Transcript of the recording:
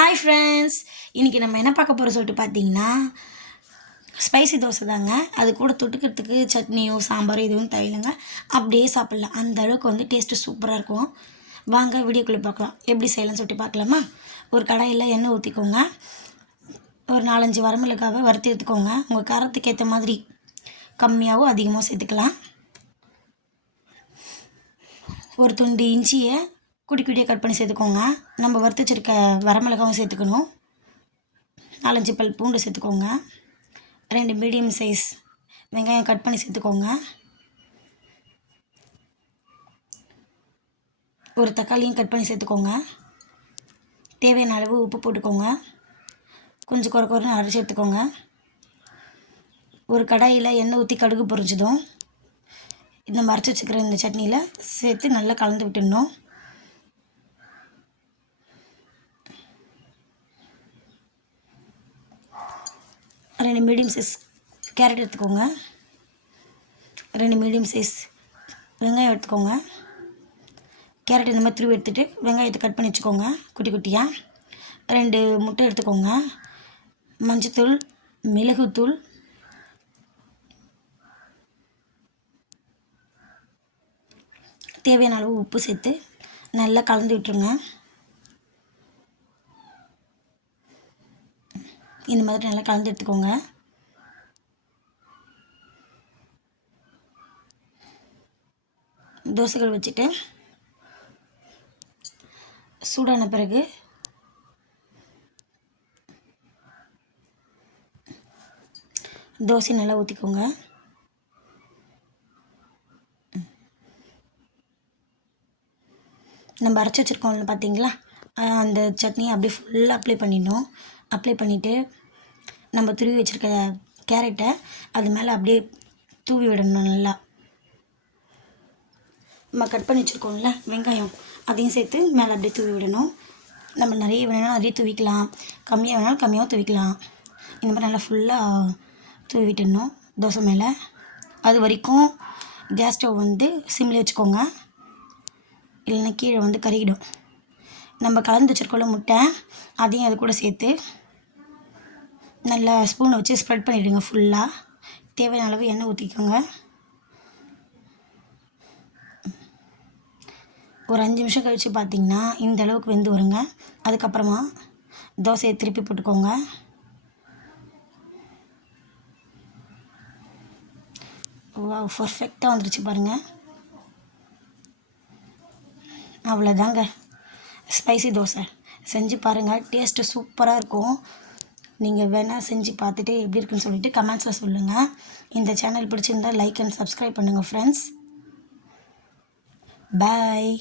Hi friends, இன்றைக்கி நம்ம என்ன பார்க்க போகிறோம் சொல்லிட்டு பார்த்தீங்கன்னா, ஸ்பைசி தோசை தாங்க. அது கூட தொட்டுக்கிறதுக்கு சட்னியோ சாம்பாரோ எதுவும் தேவையில்லைங்க, அப்படியே சாப்பிட்லாம். அந்த அளவுக்கு வந்து டேஸ்ட்டு சூப்பராக இருக்கும். வாங்க வீடியோக்குள்ளே பார்க்கலாம். எப்படி செய்யலாம்னு சொல்லிட்டு பார்க்கலாமா? ஒரு கடாயில் எண்ணெய் ஊற்றிக்கோங்க. ஒரு 4-5 வரமிளகாவை வறுத்து எடுத்துக்கோங்க. உங்கள் காரத்துக்கு ஏற்ற மாதிரி கம்மியாகவோ அதிகமாக சேர்த்துக்கலாம். ஒரு துண்டு இஞ்சியை குட்டி குட்டியாக கட் பண்ணி சேர்த்துக்கோங்க. நம்ம வறுத்து வச்சுருக்க வரமிளகாவும் சேர்த்துக்கணும். 4-5 பல் பூண்டு சேர்த்துக்கோங்க. 2 மீடியம் சைஸ் வெங்காயம் கட் பண்ணி சேர்த்துக்கோங்க. ஒரு தக்காளியும் கட் பண்ணி சேர்த்துக்கோங்க. தேவையான அளவு உப்பு போட்டுக்கோங்க. கொஞ்சம் குறைன்னு அரைச்சி எடுத்துக்கோங்க. ஒரு கடாயில் எண்ணெய் ஊற்றி கடுகு பொரிஞ்சதும் இந்த மறைச்சி வச்சுக்கிற இந்த சட்னியில் சேர்த்து நல்லா கலந்து விட்டுடணும். ரெண்டு மீடியம் சைஸ் கேரட் எடுத்துக்கோங்க. 2 மீடியம் சைஸ் வெங்காயம் எடுத்துக்கோங்க. கேரட் இந்த மாதிரி துருவி எடுத்துகிட்டு வெங்காயத்தை கட் பண்ணி வச்சுக்கோங்க குட்டி குட்டியாக. 2 முட்டை எடுத்துக்கோங்க. மஞ்சத்தூள், மிளகுத்தூள், தேவையான அளவு உப்பு சேர்த்து நல்லா கலந்து விட்டுருங்க. இந்த மாதிரி நல்லா கலந்து எடுத்துக்கோங்க. தோசைகள் வச்சுட்டு சூடான பிறகு தோசை நல்லா ஊற்றிக்கோங்க. நம்ம அரைச்சி வச்சுருக்கோம்ல பார்த்தீங்களா, அந்த சட்னியை அப்படியே ஃபுல்லாக அப்ளை பண்ணிடணும். அப்ளை பண்ணிவிட்டு நம்ம துருவி வச்சுருக்க கேரட்டை அது மேலே அப்படியே தூவி விடணும். நல்லா நம்ம கட் பண்ணி வச்சுருக்கோம்ல வெங்காயம், அதையும் சேர்த்து மேலே அப்படியே தூவி விடணும். நம்ம நிறைய வேணாலும் நிறைய தூவிக்கலாம், கம்மியாக வேணாலும் கம்மியாகவும் தூவிக்கலாம். இந்த மாதிரி நல்லா ஃபுல்லாக தூவி விட்டுடணும் தோசை மேலே. அது வரைக்கும் கேஸ் ஸ்டவ் வந்து சிம்மில் வச்சுக்கோங்க, இல்லைன்னா கீழே வந்து கருகிடும். நம்ம கலந்து வச்சுருக்கோம்ல முட்டை, அதையும் அது கூட சேர்த்து நல்லா ஸ்பூனை வச்சு ஸ்ப்ரெட் பண்ணிவிடுங்க. ஃபுல்லாக தேவையான அளவு எண்ணெய் ஊற்றிக்கோங்க. ஒரு 5 நிமிஷம் கழித்து பார்த்திங்கன்னா இந்த அளவுக்கு வெந்து வருங்க. அதுக்கப்புறமா தோசையை திருப்பி போட்டுக்கோங்க. பர்ஃபெக்டாக வந்துடுச்சு பாருங்கள். அவ்வளோதாங்க, ஸ்பைசி தோசை செஞ்சு பாருங்கள். டேஸ்ட்டு சூப்பராக இருக்கும். நீங்கள் வேணால் செஞ்சு பார்த்துட்டு எப்படி இருக்குன்னு சொல்லிவிட்டு கமெண்ட்ஸில் சொல்லுங்கள். இந்த சேனல் பிடிச்சிருந்தால் லைக் அண்ட் சப்ஸ்கிரைப் பண்ணுங்கள் ஃப்ரெண்ட்ஸ். பாய்.